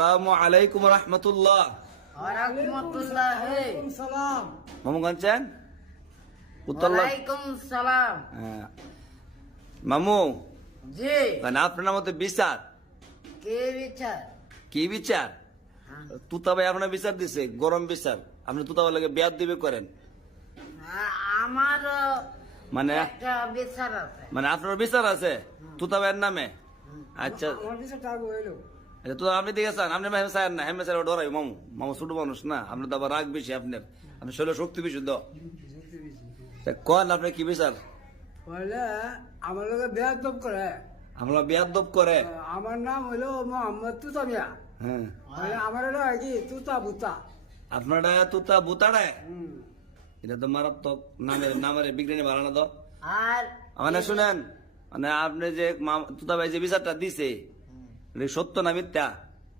আসসালামু আলাইকুম রহমতুল্লাহ। সালাম। মামু কাঞ্চন ওয়ালাইকুম সালাম। মামু জি। মানে আপনার মতো বিচার কে বিচার? কি বিচার? তুতা ভাই আপনার বিচার দিছে, গরম বিচার। আপনি তুতা ভাই লাগে বিয়াদ দিবে করেন আমার মানে একটা বিচার আছে। মানে আপনার বিচার আছে তুতা ভাইয়ের নামে? আচ্ছা আমার বিচারটা আগে হইলো। আচ্ছা, তো আপনি দিকে চান, আপনি চান না, হেমে স্যার ডরাই মামু। মামু ছোট মানুষ না, আপনার তো আবার রাগ বেশি, আপনার আপনার শরীর শক্তি বেশি তো। কন আপনি কি বিচার? বলে আমার লোকে বেয়াদব করে। আমরা বিয়াদব করে? আমার নাম হইলো মোহাম্মদ তুতা মিয়া। হ্যাঁ, আমার হলো কি তুতা বুতা। আপনার তুতা বুতাড়ে, এটা তো মারাত্মক নামের বিজ্ঞানী বানানো তো। আর মানে শুনেন, মানে আপনি যে তুতা ভাই যে বিচারটা দিছে, এটা সত্য না মিথ্যা?